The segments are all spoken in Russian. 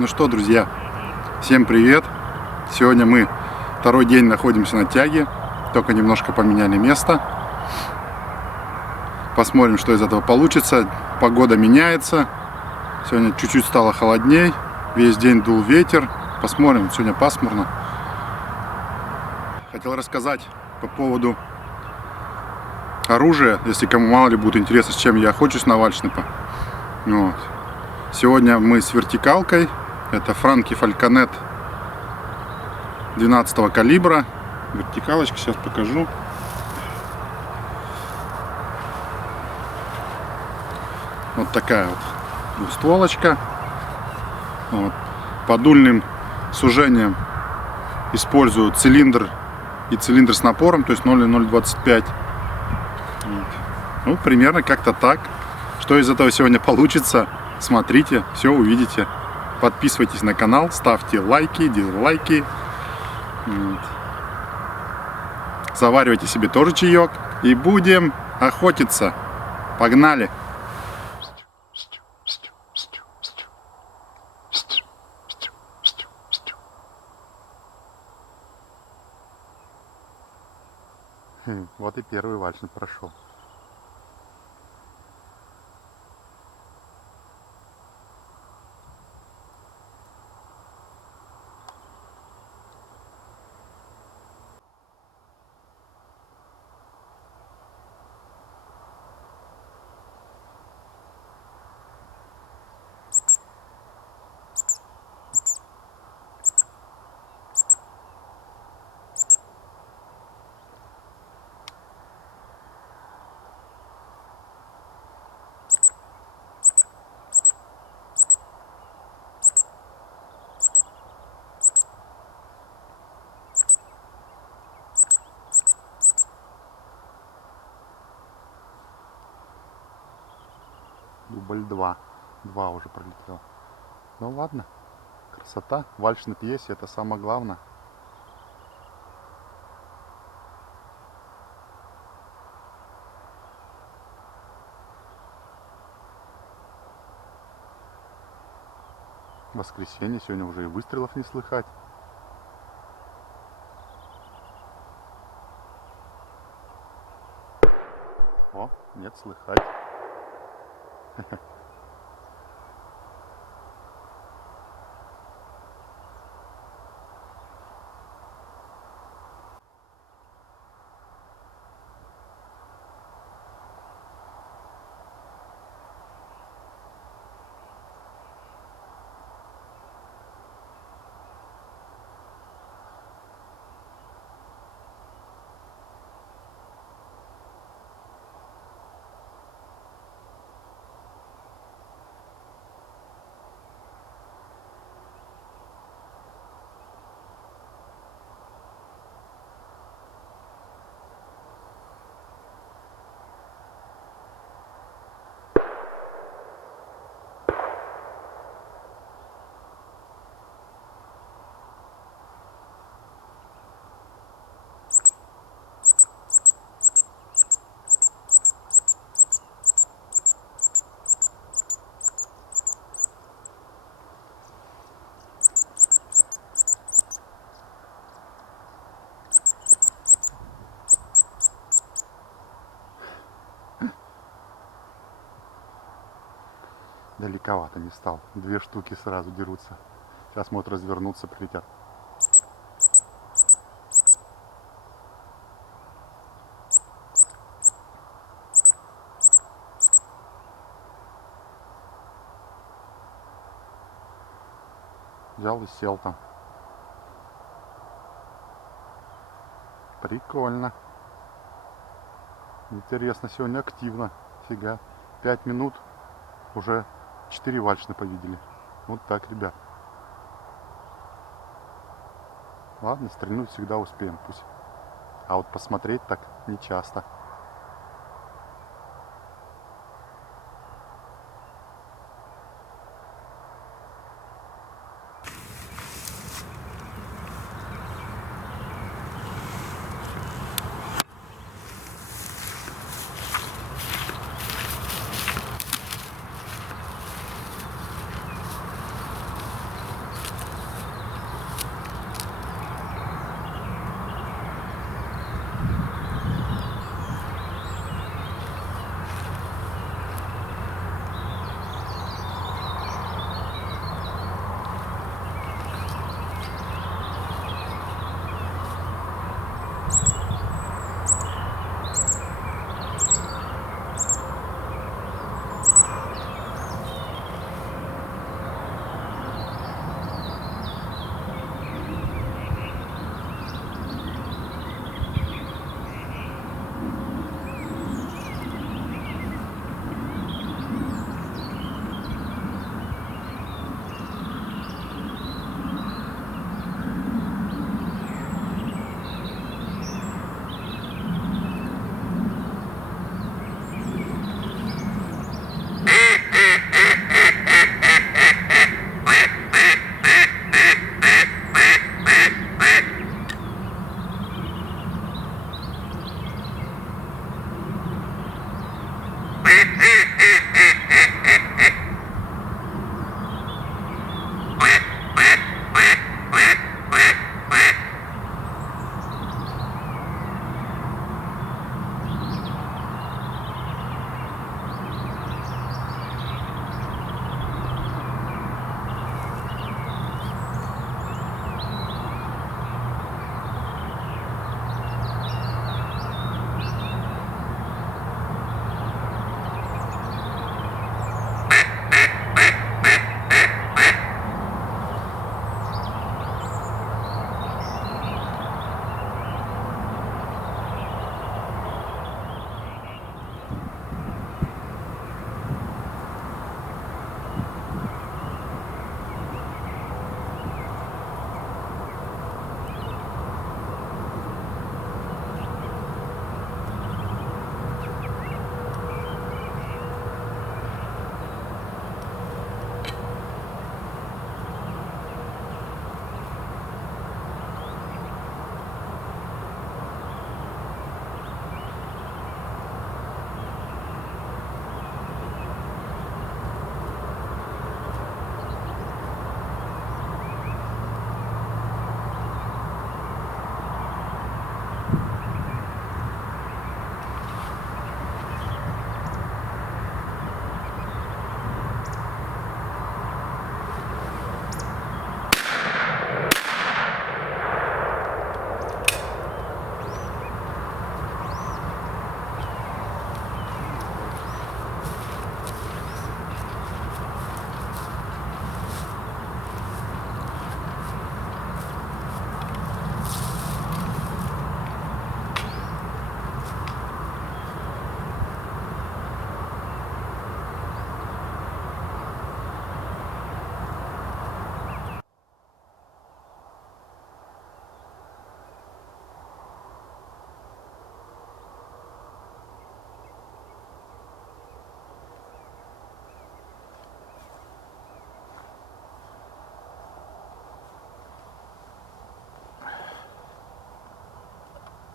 Ну что, друзья, всем привет! Сегодня мы второй день находимся на тяге, только немножко поменяли место. Посмотрим, что из этого получится. Погода меняется. Сегодня чуть-чуть стало холодней. Весь день дул ветер. Посмотрим, сегодня пасмурно. Хотел рассказать по поводу оружия, если кому мало ли будет интересно, с чем я охочусь на вальшнепа. Вот. Сегодня мы с вертикалкой. Это Franchi Falconet 12 калибра. Вертикалочка, сейчас покажу. Вот такая вот двустволочка. Вот. По дульным сужениям использую цилиндр и цилиндр с напором, то есть 0,025. Вот. Ну, примерно как-то так. Что из этого сегодня получится, смотрите, все увидите. Подписывайтесь на канал, ставьте лайки, дизлайки. Вот. Заваривайте себе тоже чаек и будем охотиться. Погнали! Вот и первый вальшнеп прошел. Дубль 2. 2 уже пролетел. Ну ладно. Красота. Вальшнеп есть, это самое главное. Воскресенье. Сегодня уже и выстрелов не слыхать. О, нет, слыхать. Далековато не стал. Две штуки сразу дерутся. Сейчас могут развернуться, прилетят. Взял и сел там. Прикольно. Интересно, сегодня активно. Фига. 5 минут уже 4 вальшнепа видели. Вот так, ребят. Ладно, стрельнуть всегда успеем, пусть. А вот посмотреть так не часто.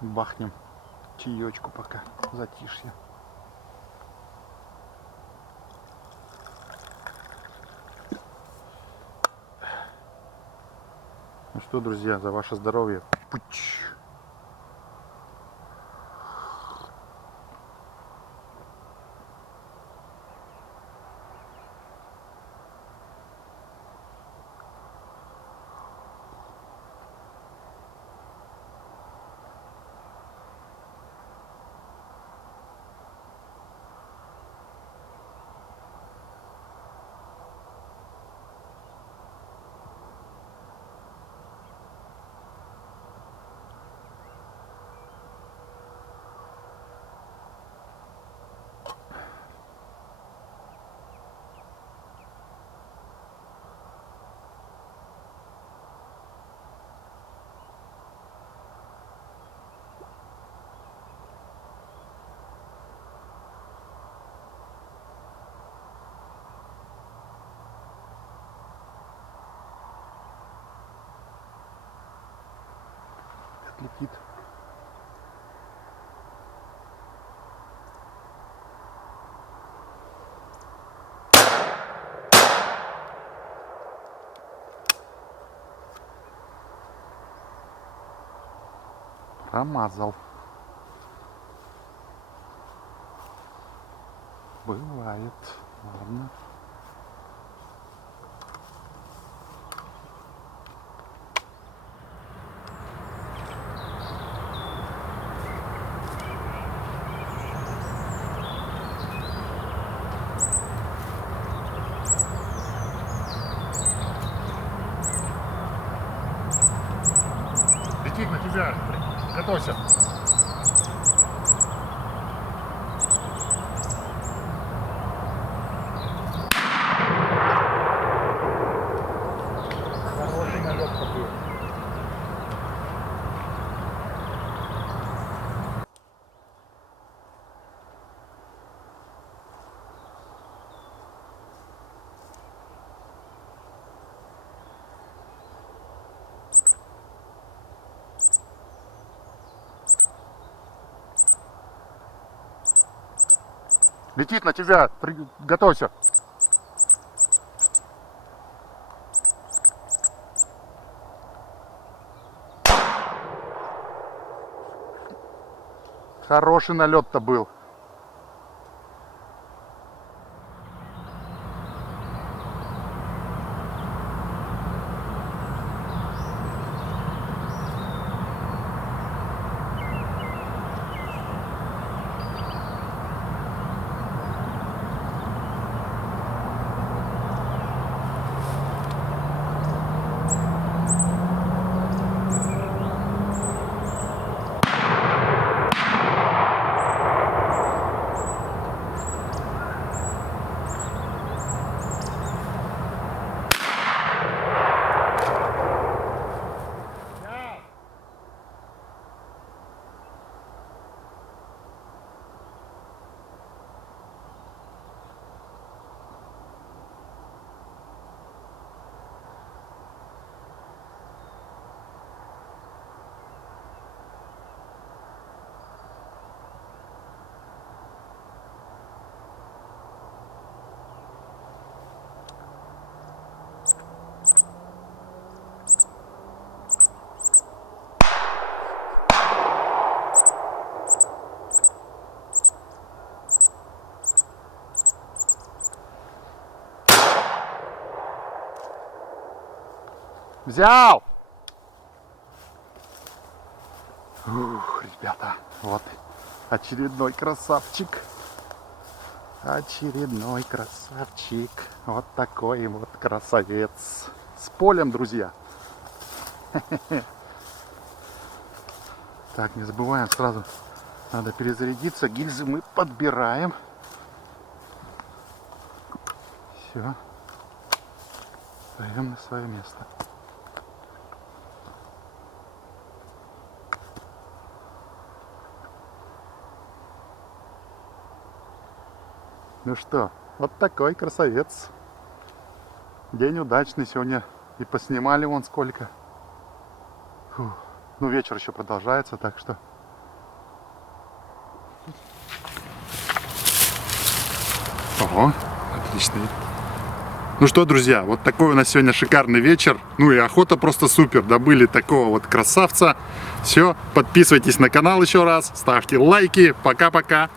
бахнем чаечку пока, затишье. Ну что, друзья, за ваше здоровье. Пуч. Летит. Промазал. Бывает. Ладно. Летит на тебя. Готовься. Хороший налет такой. Летит на тебя. Готовься. Хороший налет-то был. Взял! Ух, ребята, вот очередной красавчик. Очередной красавчик. Вот такой вот красавец. С полем, друзья. Так, не забываем, сразу надо перезарядиться. Гильзы мы подбираем. Все. Ставим на свое место. Ну что, вот такой красавец. День удачный сегодня. И поснимали вон сколько. Фух. Ну, вечер еще продолжается, так что О, отличный вид. Ну что, друзья, вот такой у нас сегодня шикарный вечер. Ну и охота просто супер. Добыли такого вот красавца. Все, подписывайтесь на канал еще раз, ставьте лайки. Пока-пока.